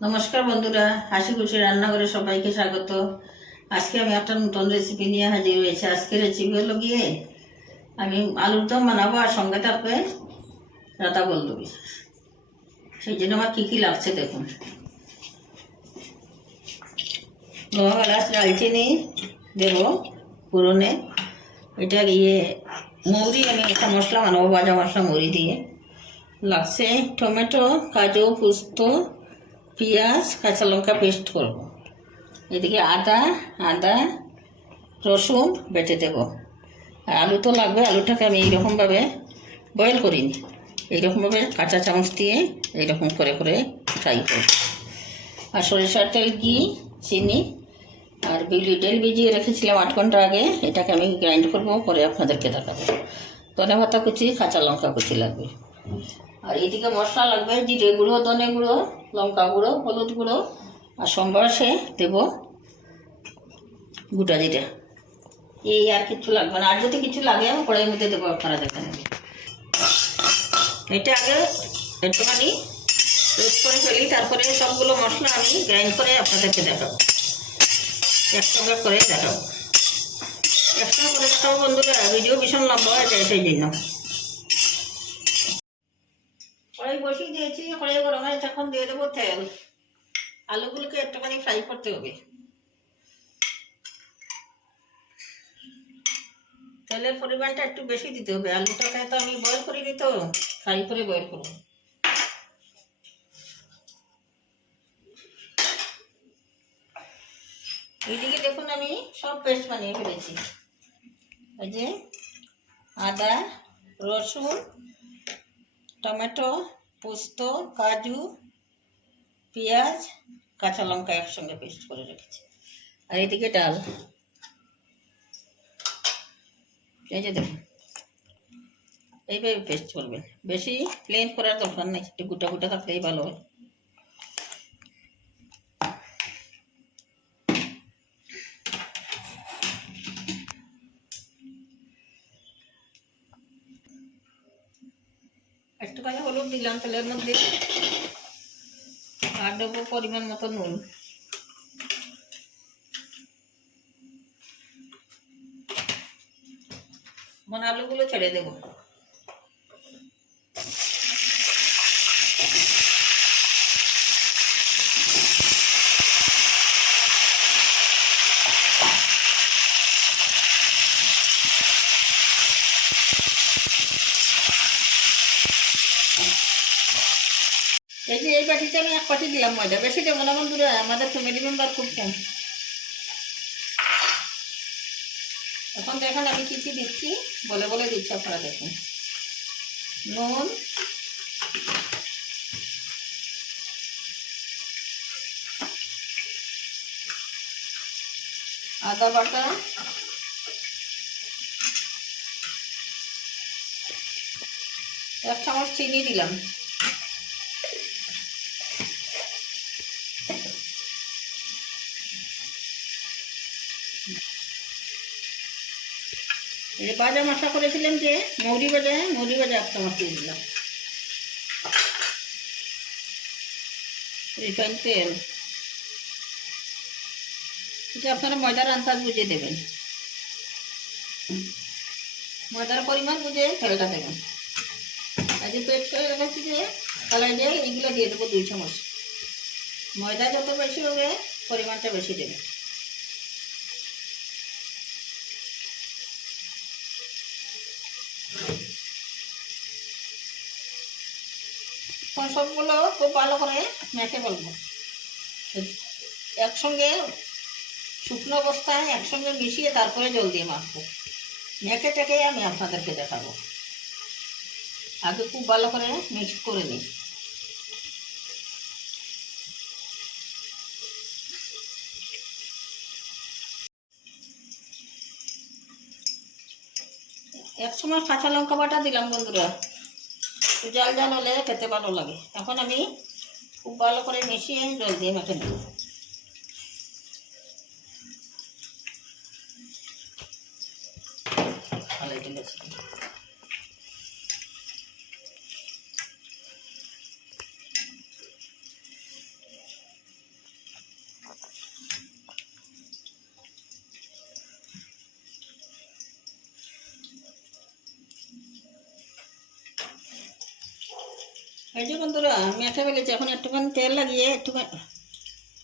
নমস্কার বন্ধুরা, হাসি খুশি রান্নাঘরে সবাইকে স্বাগত। আজকে আমি একটা নতুন রেসিপি নিয়ে হাজির হয়েছি। আজকে রেসিপি হলো গিয়ে আমি আলুর দম বানাবো আর সঙ্গে থাকবে রাতা বলদবি। সেই জন্য আমার কী কী লাগছে দেখুন। লবঙ্গ, এলাচ, দারচিনি দেবো পুরনে। এটা মৌরি, আমি একটা মশলা বানাবো, ভাজা মশলা মৌরি দিয়ে। লাগছে টমেটো, কাজু, পোস্ত, পেঁয়াজ, কাঁচা লঙ্কা পেস্ট করব। এদিকে আদা রসুন বেটে দেব। আর আলু তো লাগবে, আলুটাকে আমি এইরকমভাবে বয়েল করিনি, এইরকমভাবে কাঁচা চামচ দিয়ে এইরকম করে করে ফ্রাই করব। আর সরিষার তেল, ঘি, চিনি আর বিউলির ডাল ভিজিয়ে রেখেছিলাম 8 ঘন্টা আগে। এটাকে আমি গ্রাইন্ড করবো, পরে আপনাদেরকে দেখাবো। ধনে পাতা কুচি, কাঁচা লঙ্কা কুচি লাগবে। আর এদিকে মশলা লাগবে জিরে গুঁড়ো, ধনে গুঁড়ো, লঙ্কা গুঁড়ো, হলুদ গুঁড়ো, আর সম্বাসে দেব গোটা জিরে। এই আর কিছু লাগবে না। আর যদি কিছু লাগে আমি কড়াইয়ের মধ্যে দেবো, আপনারা দেখে নেবেন। এটা আগে একটুখানি রোস্ট করে ফেলি, তারপরে সবগুলো মশলা আমি গ্রাইন্ড করে আপনাদেরকে দেখাবো, একসঙ্গে করে দেখাবো। একসঙ্গে করে দেখাবো বন্ধুরা, ভিডিও ভীষণ লম্বা হয়ে যায়, সেই জন্য। কড়াই বসিয়ে দিয়েছি, কড়াই গরম হয়েছে, এখন দিয়ে দেবো তেল। আলুগুলোকে একটুখানি ফ্রাই করতে হবে। তেলের পরিমাণটা একটু বেশি দিতে হবে। আলুটাকে তো আমি বয়েল করিনি, তো ফ্রাই করে বয়েল করবো। এইদিকে দেখুন আমি সব পেস্ট বানিয়ে ফেলেছি। এই যে আদা, রসুন, টমেটো, পোস্ত, কাজু, পেঁয়াজ, কাঁচা লঙ্কা একসঙ্গে পেস্ট করে রেখেছি। আর এইদিকে ডাল, এই যে দেখুন এইভাবে পেস্ট করবেন। বেশি প্লেন করার দরকার নেই, একটু গোটা গোটা থাকলেই ভালো হয়। একটুখানি হলুদ দিলাম তেলের মধ্যে, আর দেবো পরিমাণ মতো নুন। আলুগুলো ছেড়ে দেবো। এই যে এই বাটিতে আমি 1 বাটি দিলাম ময়দা, বেশি দেবো না বন্ধুরা, আমাদের ফ্যামিলি মেম্বার খুব কম। এখন দেখেন আমি কী কী দিচ্ছি, বলে বলে দিচ্ছি, আপনারা দেখুন। নুন, আদা বাটা, 1 চামচ চিনি দিলাম, এই যে ভাজা মশলা করেছিলাম যে মৌরি ভাজা 1 চামচ দিয়ে দিলাম। রিফাইন তেল, এটা আপনারা ময়দার আন্দাজ বুঝে দেবেন, ময়দার পরিমাণ বুঝে তেলটা দেবেন। আর যে পেস্ট করে রেখেছি যে কালাই দিয়ে, এইগুলো দিয়ে দেবো 2 চামচ। ময়দা যত বেশি হবে পরিমাণটা বেশি দেবে। সবগুলো খুব ভালো করে মেখে ফেলবো একসঙ্গে, শুকনো অবস্থায় একসঙ্গে মিশিয়ে তারপরে জল দিয়ে মাখবো। মেখে টেকে আমি আপনাদেরকে দেখাবো। আগে খুব ভালো করে মিক্স করে নিই। এক সময় কাঁচা লঙ্কা বাটা দিলাম বন্ধুরা, জাল জাল হলে খেতে ভালো লাগে। এখন আমি খুব ভালো করে মিশিয়ে জল দিয়ে মেখে নেব। এই যে বন্ধুরা মেখে ফেলেছি, এখন একটুখানি তেল লাগিয়ে একটুখানি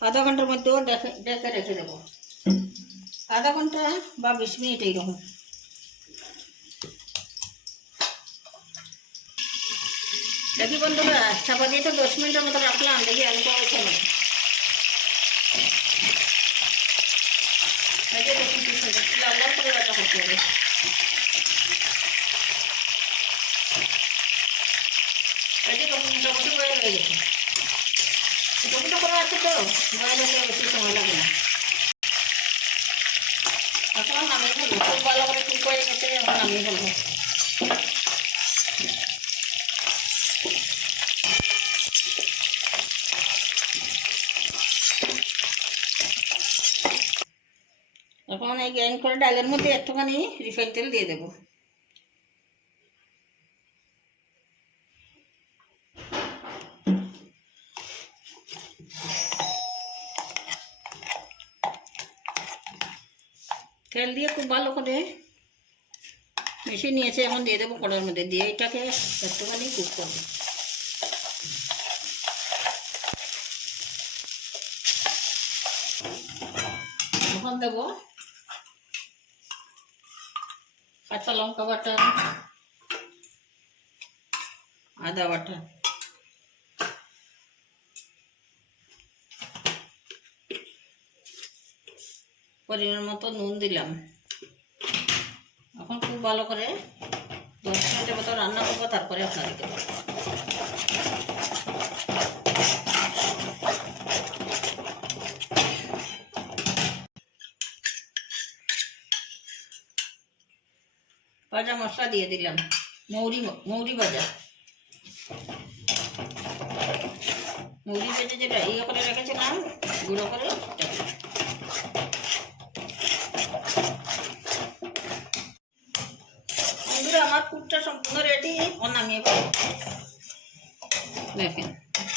আধা ঘন্টার মধ্যেও ডেকে রেখে দেবো, আধা ঘন্টা বা 20 মিনিট এইরকম। দেখি বন্ধুরা চাপা দিয়ে তো 10 মিনিটের মতো রাখলাম, দেখি আমি তো ওইখানে লাল করে রান্না করতে হবে। এই যে মোটামুটি বয়েল হয়ে গেছে, টমেটো করে আছে তো বয়েল হতে বেশি সময় লাগে না। এখন নামিয়ে ফেলবো, খুব ভালো করে ঠিক হয়ে গেছে, এখন নামিয়ে ফেলবো। এখন এই গ্রাইন্ড করে ডালের মধ্যে একটুখানি রিফাইন তেল দিয়ে দেবো। তেল দিয়ে খুব ভালো করে মিশিয়ে নিয়েছে, এখন দিয়ে দেবো কড়ার মধ্যে, দিয়ে এটাকে একটুখানি কুক করবো। এখন দেবো কাঁচা লঙ্কা বাটা, আদা বাটা, পরিমাণ মতো নুন দিলাম। এখন খুব ভালো করে 10 মিনিটের মতো রান্না করবো, তারপরে আপনাদেরকে ভাজা মশলা দিয়ে দিলাম, মৌরি ভাজা, মৌরি ভেজে যেটা ইয়ে করে রেখেছিলাম গুঁড়ো করে। বন্ধুরা আমার কুকটা সম্পূর্ণ রেডি, নামিয়ে ফেলবো। দেখেন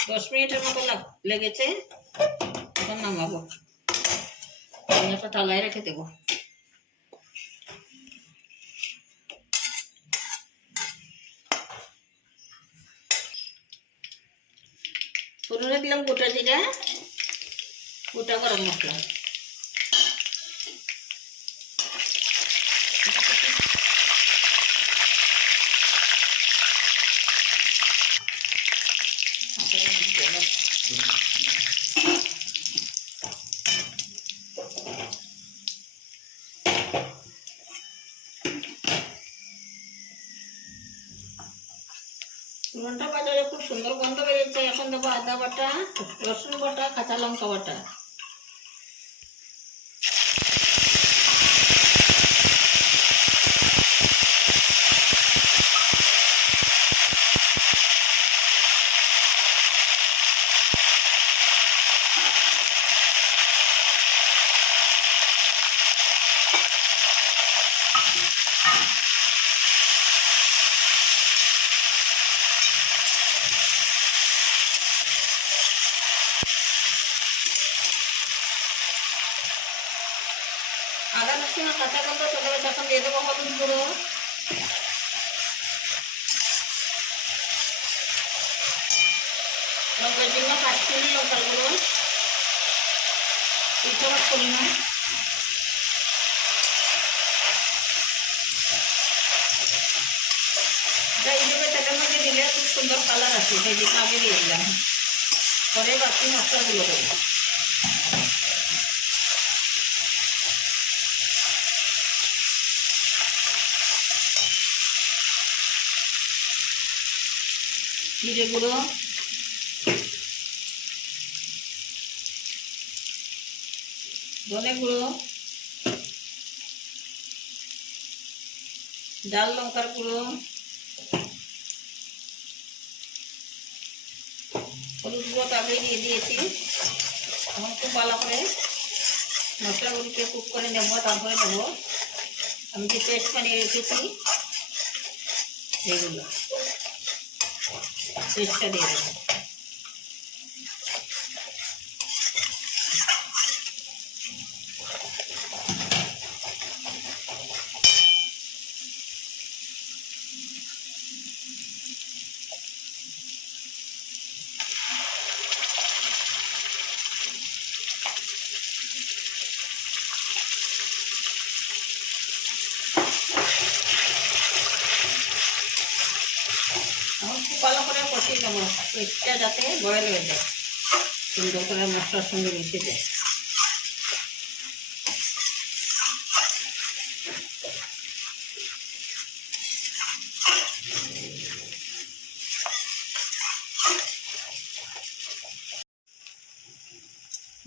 10 মিনিটের মতো লেগেছে, এখন নামাবো, একটা থালায় রেখে দেবো। ফোড়নে দিলাম গোটা জিরা, গোটা গরম মশলা, ফোড়নটা বাজারে খুব সুন্দর গন্ধ বেরিয়েছে। এখন দেবো আদা বাটা, রসুন বাটা, কাঁচা লঙ্কা বাটা, আদা রসুন কাঁচা গন্ধ চলে গেছে। এখন দিয়ে দেবো হলুদ গুঁড়ো, লঙ্কার জন্য কাশ্মীরি লঙ্কার গুঁড়ো 2 চামচ পরিমাণ, এইভাবে তেলের মধ্যে দিলে খুব সুন্দর কালার আসে, সেই জন্য আগে দিয়ে দিলাম, পরে বাকি মশলাগুলো দেবো। জিরে গুঁড়ো, ধনে গুঁড়ো, ডাল লঙ্কার গুঁড়ো, হলুদ গুঁড়ো তো আগেই দিয়ে দিয়েছি। এখন খুব ভালো করে মশলাগুলিকে কুক করে নেব, তারপরে দেবো আমি যে পেস্ট বানিয়ে রেখেছি এইগুলো, পেস্টটা দিয়ে দেবো। এটা যাতে বয়েল হয়ে যায়, সুন্দর করে মশলার সঙ্গে মিশে যায়।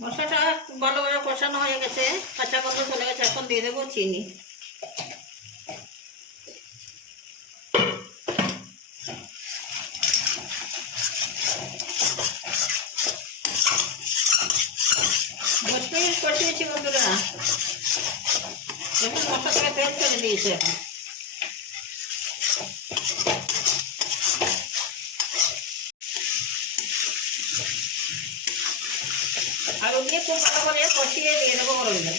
মশলাটা ভালোভাবে কষানো হয়ে গেছে, কাঁচা গন্ধ চলে গেছে। এখন দিয়ে দেবো চিনি। কষিয়েছি বন্ধুরা, দেখুন মশলা থেকে তেল ছেড়ে দিয়েছে। এখন আলু দিয়ে খুব ভালো করে কষিয়ে দিয়ে দেবো গরম জল।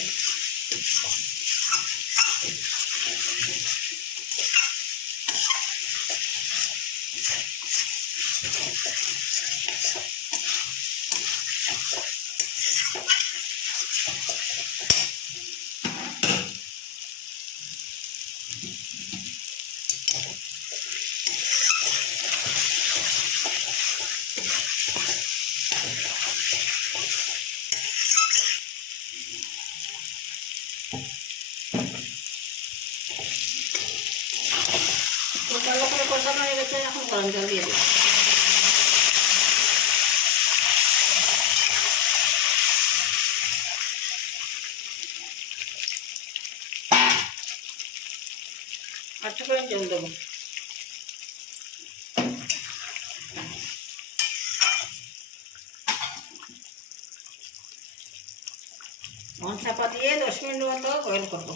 খুব ভালো করে কষানো হয়ে গেছে, এখন গরম জল দিয়ে দেবো। আচ্ছা করে জল দেবো। চাপা দিয়ে 10 মিনিট মতো বয়েল করবো।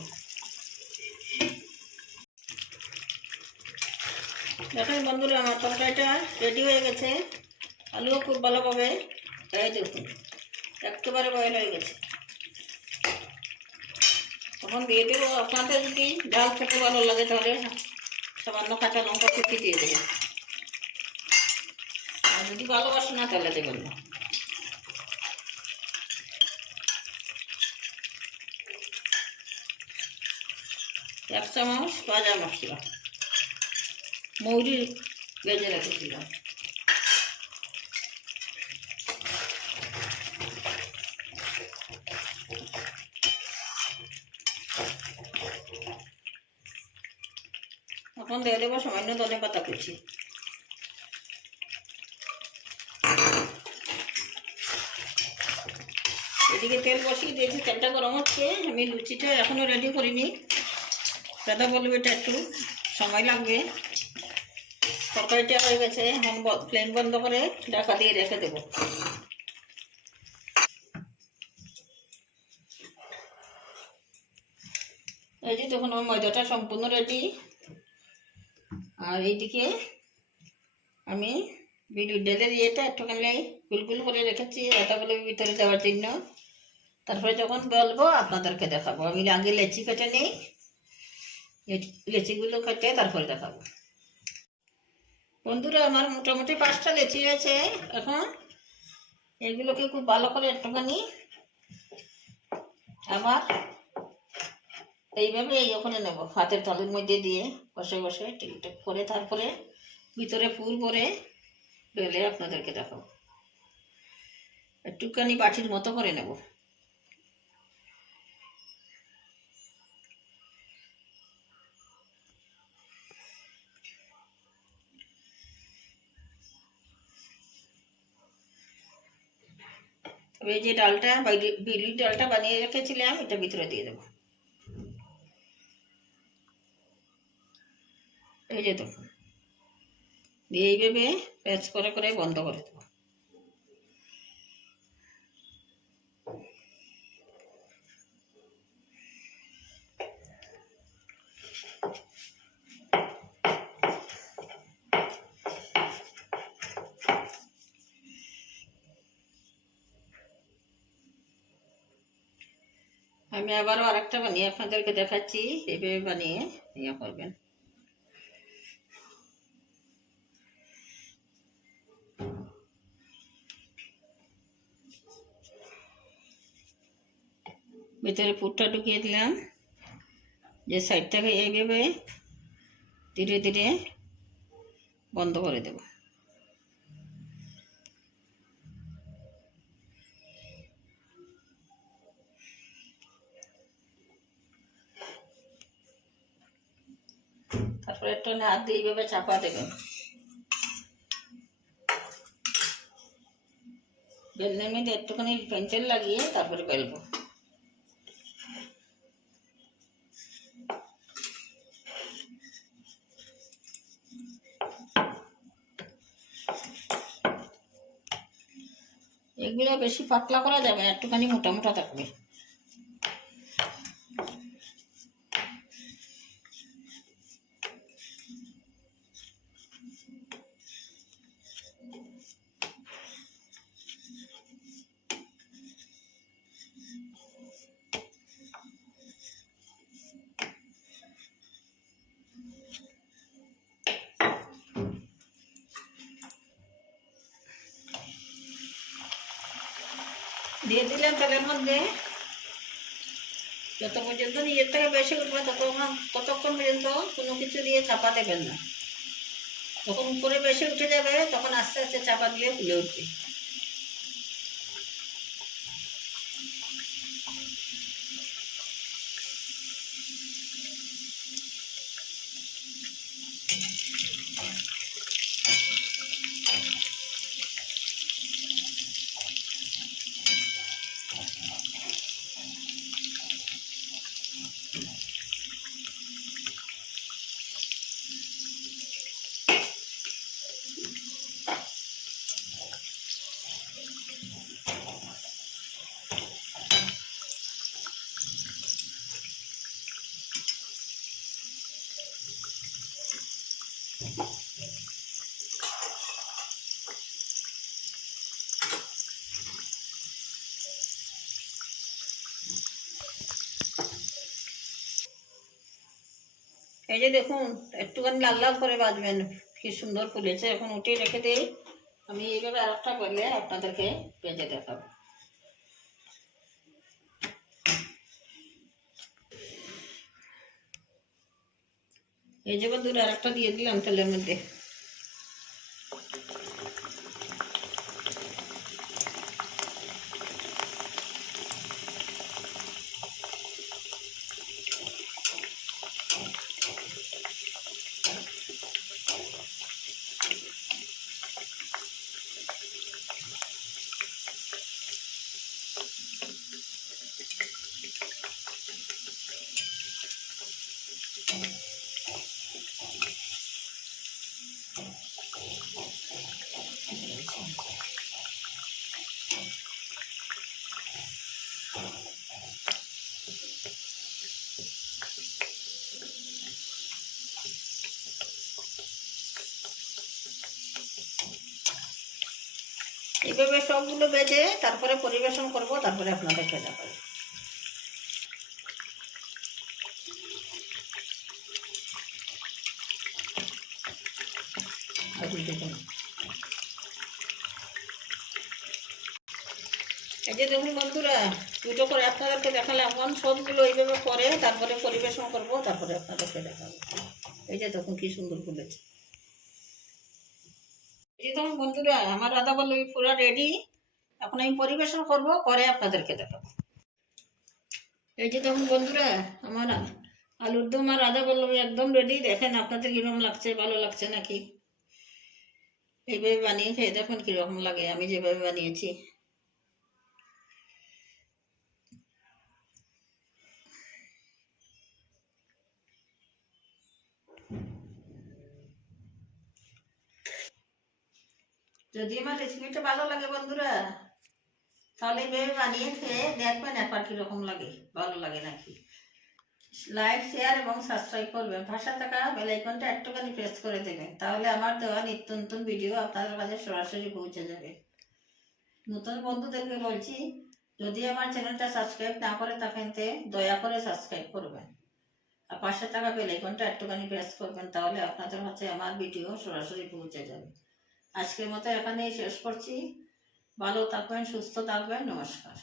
দেখেন বন্ধুরা, আমার তরকারিটা রেডি হয়ে গেছে। আলুও খুব ভালোভাবে, এই দেখুন একেবারে বয়েল হয়ে গেছে। এখন দিয়ে দেবো, আপনাদের যদি ডাল খেতে ভালো লাগে তাহলে সামান্য কাঁচা লঙ্কা কুচি দিয়ে দেবেন, আর যদি ভালোবাসে না তাহলে দেবেন না। এক চামচ ভাজা মশলা, মৌরি ভেজে রেখেছিলাম। এখন দিয়ে দেবো সামান্য ধনে পাতা কুচি। এদিকে তেল বসিয়ে দিয়েছি, তেলটা গরম হচ্ছে। আমি লুচিটা এখনো রেডি করিনি, দাদা বলবে এটা একটু সময় লাগবে। তরকারিটা হয়ে গেছে, এখন ফ্লেম বন্ধ করে ঢাকা দিয়ে রেখে দেবো। এই যে তখন আমার ময়দাটা সম্পূর্ণ রেডি। আর এইদিকে আমি বিউলির ডালের ইয়েটা একটুখানি গুলগুল করে রেখেছি আটাগুলো ভিতরে দেওয়ার জন্য। তারপরে যখন বলবো আপনাদেরকে দেখাবো। আমি আগে লেচি কেটে নিই, লেচিগুলো কেটে তারপরে দেখাবো। বন্ধুরা, আমার মোটামুটি 5টা লেচি হয়েছে। এখন এগুলোকে খুব ভালো করে একটুখানি আবার এইভাবে এই ওখানে নেব, হাতের তালুর মধ্যে দিয়ে কষে কষে টিকটিক করে তারপরে ভিতরে ফুল করে বেলে আপনাদেরকে দেখাবো। একটুখানি বাটির মতো করে নেব। তবে এই যে ডালটা বিউলির ডালটা বানিয়ে রেখেছিলাম, এটা ভিতরে দিয়ে দেবো। এই যে দেখুন, দিয়ে এইভাবে প্যাচ করে করে বন্ধ করে দেবো। আমি আবারও আরেকটা বানিয়ে আপনাদেরকে দেখাচ্ছি, এইভাবে বানিয়ে ইয়ে করবেন। ভিতরে পুরটা ঢুকিয়ে দিলাম, যে সাইডটাকে এইভাবে ধীরে ধীরে বন্ধ করে দেব। তারপরে একটু হাত দিয়ে এইভাবে চাপা দেবেন। বেলনের মধ্যে একটুখানি পেন্সিল লাগিয়ে তারপরে বেলবো। এগুলো বেশি পাতলা করা যাবে না, একটুখানি মোটা মোটা থাকবে। দিয়ে দিলাম তেলের মধ্যে। যত পর্যন্ত নিজের থেকে বেশি উঠবে ততক্ষণ পর্যন্ত কোনো কিছু দিয়ে চাপা দেবেন না। যখন উপরে বেশি উঠে যাবে তখন আস্তে আস্তে চাপা দিয়ে ফুলে উঠবে। এই যে দেখুন একটুখানি লাল লাল করে ভাজবেন, কি সুন্দর ফুলেছে। এখন উঠিয়ে রেখে দিই। আমি এইভাবে আর একটা করলে আপনাদেরকে ভেজে দেখাবো। এই যে বন্ধুরা আর একটা দিয়ে দিলাম তেলের মধ্যে। এইভাবে সবগুলো ভেজে তারপরে পরিবেশন করব, তারপরে আপনাদেরকে দেখাবো। এই যে দেখুন বন্ধুরা, দুটো করে আপনাদেরকে দেখালাম। এখন সবগুলো এইভাবে করে তারপরে পরিবেশন করব, তারপরে আপনাদেরকে দেখাবো। এই যে দেখুন কি সুন্দর ফুলেছে। এই যে দেখুন বন্ধুরা, আমার রাধা পল্লবী পুরো রেডি। এখন আমি পরিবেশন করব, পরে আপনাদেরকে দেখাবো। এই যে দেখুন বন্ধুরা, আমার আলুর দম আর রাধা পল্লবী একদম রেডি। দেখেন আপনাদের কিরকম লাগছে, ভালো লাগছে নাকি? এইভাবে বানিয়ে খেয়ে দেখুন কিরকম লাগে আমি যেভাবে বানিয়েছি। যদি আমার রেসিপিটা ভালো লাগে বন্ধুরা, তাহলে এইভাবে বানিয়ে খেয়ে দেখবেন একবার কিরকম লাগে, ভালো লাগে নাকি। লাইক, শেয়ার এবং সাবস্ক্রাইব করবেন। পাশে থাকা বেল আইকনটা একটুখানি প্রেস করে দেবেন, তাহলে আমার দেওয়া নিত্য নতুন ভিডিও আপনাদের কাছে সরাসরি পৌঁছে যাবে। নতুন বন্ধুদেরকে বলছি, যদি আমার চ্যানেলটা সাবস্ক্রাইব না করে থাকেন দয়া করে সাবস্ক্রাইব করবেন, আর পাশে থাকা বেল আইকনটা একটুখানি প্রেস করবেন, তাহলে আপনাদের কাছে আমার ভিডিও সরাসরি পৌঁছে যাবে। আজকের মতো এখানেই শেষ করছি। ভালো থাকবেন, সুস্থ থাকবেন। নমস্কার।